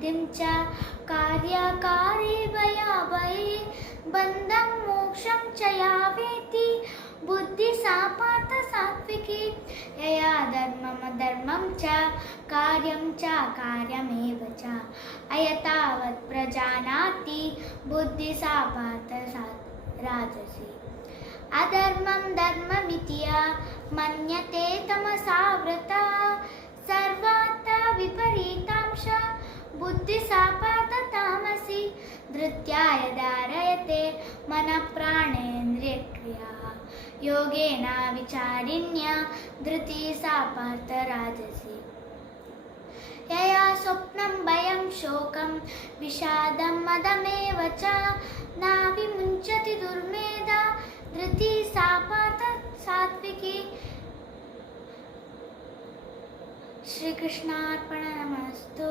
बुद्धिं च कार्यकारे भयाभये बन्धं मोक्षं च या वेत्ति बुद्धिः सा पार्थ सात्विकी यया धर्ममधर्मं च कार्यं च कार्यमेव च अयतावत् प्रजानाति बुद्धिः सा पार्थ राजसी अधर्मं धर्ममिति या मन्यते तमसावृता सर्वार्थ विपरीतांश बुद्धिः सा पार्थ तामसी धृत्याय धारयते मनः प्राणेन्द्रियक्रियाः योगेन विचारिण्या धृतिः सा पार्थ राजसी यया स्वप्नं भयं शोकं विषादं मदमेव च नाविमुञ्चति दुर्मेधा धृतिः सा पार्थ सात्विकी श्रीकृष्णार्पणमस्तु।